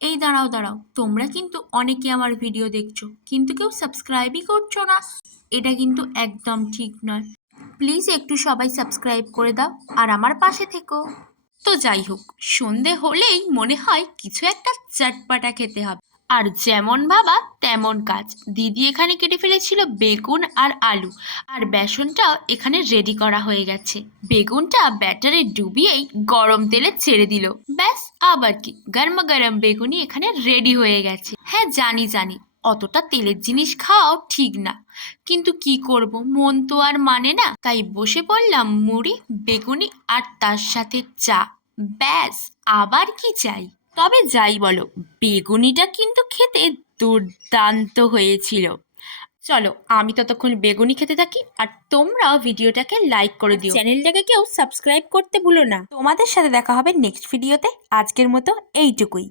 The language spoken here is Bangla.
এই দাঁড়াও দাঁড়াও, তোমরা কিন্তু অনেকে আমার ভিডিও দেখছো কিন্তু কেউ সাবস্ক্রাইবই করছো না। এটা কিন্তু একদম ঠিক নয়। প্লিজ একটু সবাই সাবস্ক্রাইব করে দাও আর আমার পাশে থেকো। তো যাই হোক, সন্ধে হলেই মনে হয় কিছু একটা চটপাটা খেতে হবে। আর যেমন ভাবা তেমন কাজ। দিদি এখানে কেটে ফেলেছিল বেগুন আর আলু, আর বেসনটাও এখানে রেডি করা হয়ে গেছে। বেগুনটা ব্যাটারে ডুবিয়েই গরম তেলে ছেড়ে দিল। ব্যাস, আবার কি, গরমা গরম বেগুনি এখানে রেডি হয়ে গেছে। হ্যাঁ জানি জানি, অতটা তেলের জিনিস খাওয়াও ঠিক না, কিন্তু কি করব, মন তো আর মানে না। তাই বসে পড়লাম মুড়ি, বেগুনি আর তার সাথে চা। ব্যাস, আবার কি চাই। তবে যাই বলো, বেগুনিটা কিন্তু খেতে দুর্দান্ত হয়েছিল। চলো আমি ততক্ষণ বেগুনি খেতে থাকি, আর তোমরাও ভিডিওটাকে লাইক করে দিও, চ্যানেলটাকে কেউ সাবস্ক্রাইব করতে ভুলো না। তোমাদের সাথে দেখা হবে নেক্সট ভিডিওতে। আজকের মতো এইটুকুই।